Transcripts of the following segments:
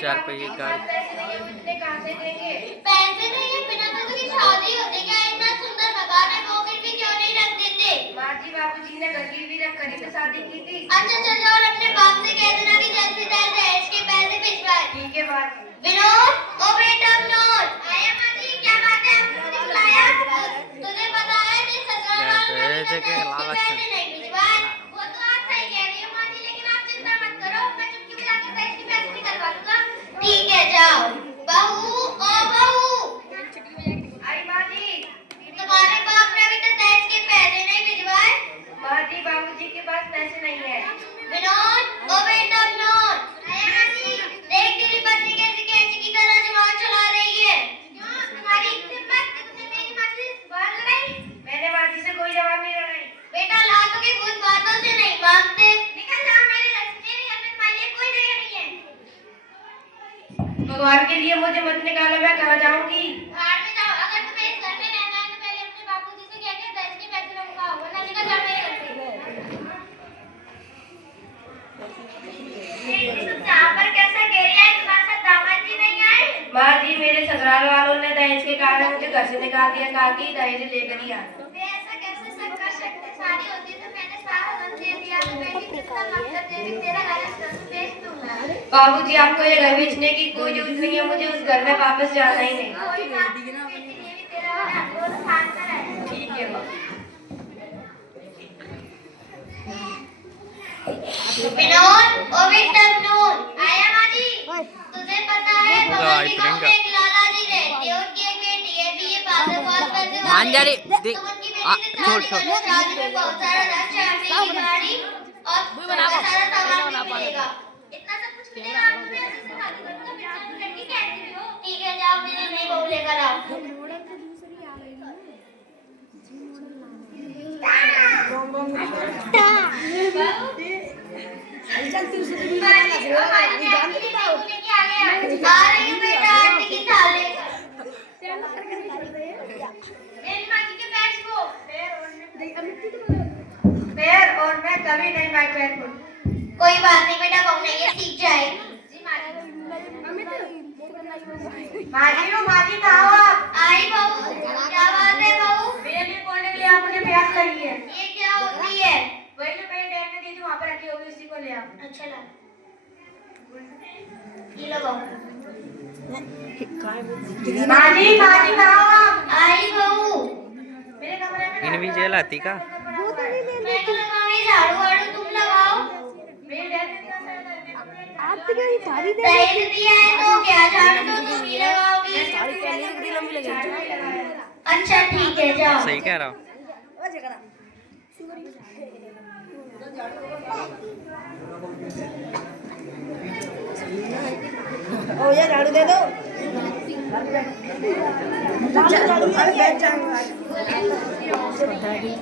4 पहिए गाड़ी। कहाँ से देंगे? पैसे नहीं है, बिना पैसे की शादी होती क्या? इतना सुंदर मकान है, वो गिरवी क्यों नहीं रख देते? माँ जी बाबूजी ने घर गिरवी रख कर ही तो शादी की थी। अच्छा चलो, और अपने बाप से कह देना कि जल्द से जल्द दहेज के पैसे भिजवाए। ठीक है बात। विनोद, ओ बेटा विनोद। आया माँ जी, क्या बात है? आपने मुझे बुलाया? तुझे पता है मेरे ससुराल वालों ने दहेज के पैसे नहीं भिजवाए। वो तो आप सही कह रही हो माँ जी, लेकिन आप चिंता मत करो, मैं चुटकी बजाकर दहेज के पैसे निकलवा लूंगा। ठीक है जाओ। बहू, ओ बहू। आई माँ जी। तुम्हारे बाप ने अभी तक दहेज के पैसे नहीं भिजवाए? माँ जी बाबूजी के पास पैसे नहीं है। विनोद, ओ बेटा विनोद। आया माँ जी। देख तेरी पत्नी कैसे कैंची की तरह जुबान चला रही है। क्यों? तुम्हारी हिम्मत, तुमने मेरी माँ से जुबान लगाई? मैंने माँ जी से कोई जवाब नहीं लगाई। बेटा लातों के भूत बातों से नहीं भागते। निकल जाओ मेरे घर से, मेरे घर में तुम्हारे लिए कोई जगह नहीं है। भगवान के लिए मुझे मत निकालो, मैं कहाँ जाऊंगी? बाहर में जाओ, अगर तुम्हें इस घर में रहना है तो पहले अपने बापूजी से कह के दहेज के पैसे मंगवाओ, वरना निकल जाओ मेरे घर से। तुम यहाँ पर कैसा कह रही है? तुम्हारे साथ दामाद जी नहीं आए? माँ जी मेरे ससुराल वालों ने दहेज के कारण मुझे घर से निकाल दिया, कहा कि दहेज लेकर ही आना। ऐसा कैसे सब कर सकते? शादी होती तो मैंने सारा धन दे दिया, तो मैं कितना मकसद देवी तेरा घर बेच दूंगा। बाबूजी आपको ये घर बेचने की कोई जरूरत नहीं है, मुझे उस घर में वापस जाना ही नहीं। कोई बात नहीं, बेटी देवी तेरा घर बहुत शानदार है। ठीक है बाबू। विनोद, ओ बेटा विनोद। आया माँ जी। तुझे पता है बगल के गांव में एक लाला जी रहते हैं, उनकी एक बेटी है, बीए पास है, बहुत पैसे वाली है। तो उनकी बेटी से शादी कर लो, शादी में बहुत सारा धन, चांदी की गाड़ी और सारा सामान भी मिलेगा। इतना सब कुछ मिलेगा आपको, मैं ऐसे से शादी करूंगा। बेचारी लड़की कैसी भी हो। ठीक है जाओ, मेरे नई बहू लेकर आओ। कभी नहीं मैं कोई बात नहीं बेटा, बहू नहीं ये सीख जाएगी। माजी हो, माजी कहाँ हो आप? आई बहू। क्या बात है बहू? मेरे लिए बोलने के लिए आप मुझे प्यास करी है। ये क्या होती है? वही जो मेरे डैड ने दी थी, वहाँ पर रखी होगी, उसी को ले आओ। अच्छा ला। ये लो बहू। माजी, माजी कहाँ हो आप? आई बहू। मेरे कमरे में इन भी जेल आती का? मैं तो लगाऊंगी, झाड़ू वाड़ू तुम लगाओ। मेरे डैड ने आप तो नहीं सारी दे दहेज दिया है तो क्या झाड़ू तो तुम ही लगाओगी। सारी पहले की लंबी लगेगी। अच्छा ठीक है जाओ। सही कह रहा हूँ। ओ ये झाड़ू दे दो।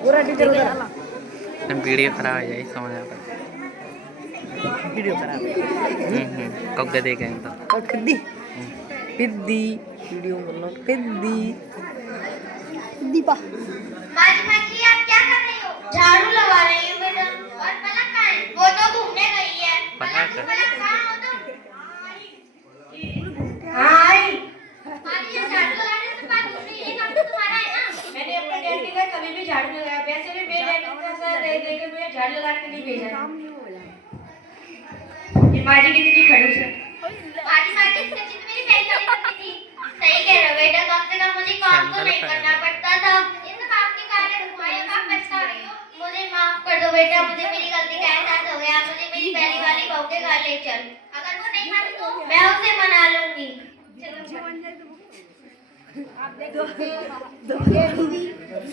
पूरा टीचर उधर वीडियो खराब हो जाए समझ आता। वीडियो खराब कब देखे तो पिद्दी पिद्दी वीडियो बोलो पिद्दी दीपा। माजी आप क्या कर रही हो? झाड़ू लगा रही हूँ बेटा। और पलक कहाँ है? वो तो घूमने गई है। पलक पलक कहाँ हो तुम? हाँ आई। माजी ये झाड़ू लगाने से बात हो रही है, काम तो तुम्हारा है ना? मैंने अपने डैड के लिए कभी भी झाड़ू नहीं लगाया, वैसे भी मेरे डैड ने ऐसा दे के मुझे झाड़ू लगाने के लिए भेजा है। ये माजी कितनी खड़ूस है। माजी सच्ची में मेरी पहली पत्नी थी। सही कह रहे हो बेटा, कम से कम मुझे काम तो नहीं करना पड़ता था। ये सब आपके कारण हुआ है, आप पछता रही हो। मुझे माफ कर दो बेटा, मुझे मेरी गलती का एहसास हो गया। मुझे मेरी पहली वाली बहू के घर ले चल। अगर वो नहीं मानी तो मैं उसे मना लूंगी।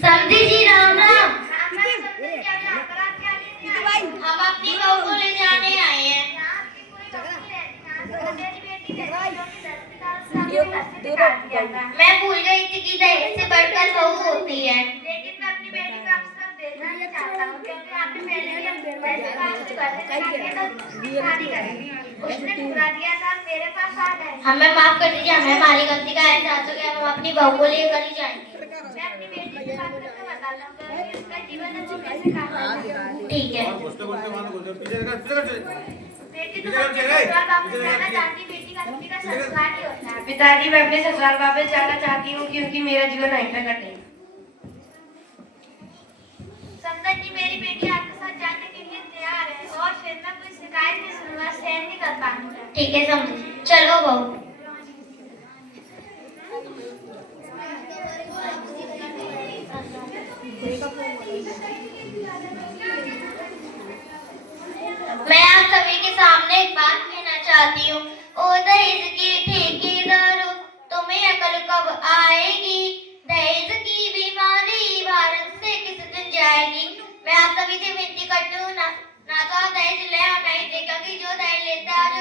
समझी जी राम राम। हम अपनी बहू को ले जाने आए हैं। मैं भूल गई थी कि दहेज से बढ़कर बहू होती है, लेकिन मैं अपनी बेटी का अवसर देना चाहता हूँ, क्योंकि आपने पहले भी पैसे शादी करी, उसने ठुकरा दिया था, मेरे पास आ गए। हमें माफ कर दीजिए, हमें हमारी गलती का एहसास हो गया, हम अपनी बहू को लेकर ही जाएंगे। मैं अपनी बेटी से बात करके बता दूंगा कि उसका जीवन है वो कैसे काटना है। ठीक है बेटी, तुम अपने ससुराल वापस जाना चाहती, बेटी बेटी का बेटी का संस्कार ही होता है। पिताजी, मैं अपने ससुराल वापस जाना चाहती हूँ क्योंकि मेरा जीवन वहीं पे कटे। संदन जी, मेरी बेटी आपके साथ जाने के लिए तैयार है और फिर मैं कोई शिकायत नहीं सुनूंगा, सहन नहीं कर पाऊंगा। ठीक है समझी, चलो बहू। मैं आप सभी के सामने एक बात कहना चाहती हूँ। ओ दहेज की ठेकेदार, तुम्हें अकल कब आएगी? दहेज की बीमारी भारत से किस दिन जाएगी? मैं आप सभी से विनती करती हूँ ना तो आप दहेज ले और नहीं दे, क्योंकि जो दहेज लेता है जो